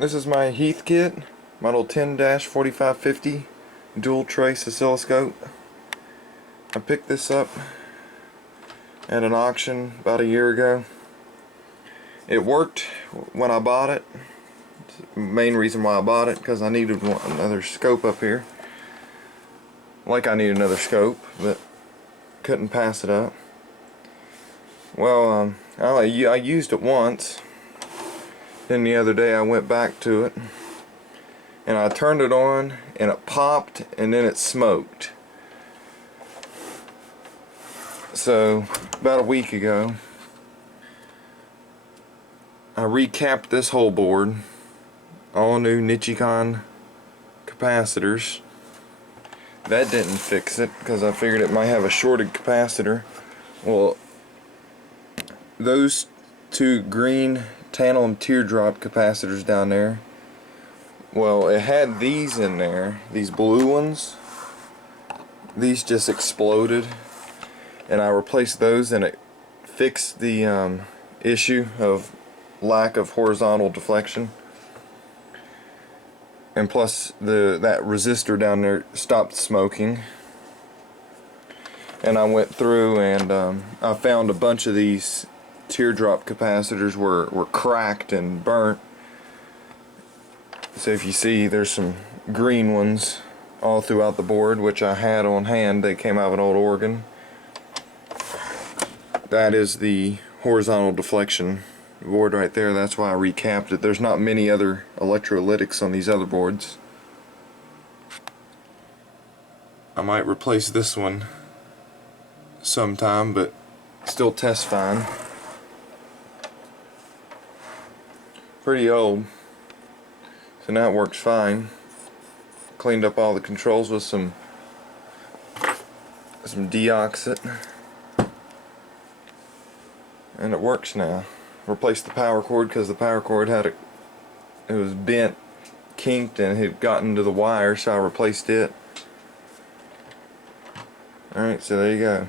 This is my Heathkit, model 10-4550 dual trace oscilloscope. I picked this up at an auction about a year ago. It worked when I bought it. The main reason why I bought it, because I needed another scope up here. I need another scope, but couldn't pass it up. Well, I used it once. Then the other day I went back to it and I turned it on and it popped and then it smoked. So about a week ago I recapped this whole board, all new Nichicon capacitors. That didn't fix it because I figured it might have a shorted capacitor. Well, those two green tantalum teardrop capacitors down there, well, it had these in there, these blue ones. These just exploded and I replaced those, and it fixed the issue of lack of horizontal deflection, and plus that resistor down there stopped smoking. And I went through and I found a bunch of these teardrop capacitors were cracked and burnt. So if you see, there's some green ones all throughout the board, which I had on hand. They came out of an old organ. That is the horizontal deflection board right there. That's why I recapped it. There's not many other electrolytics on these other boards. I might replace this one sometime, but still tests fine. Pretty old, so now it works fine. Cleaned up all the controls with some deoxit, and it works now. Replaced the power cord because the power cord it was bent, kinked, and had gotten to the wire, so I replaced it. Alright, so there you go.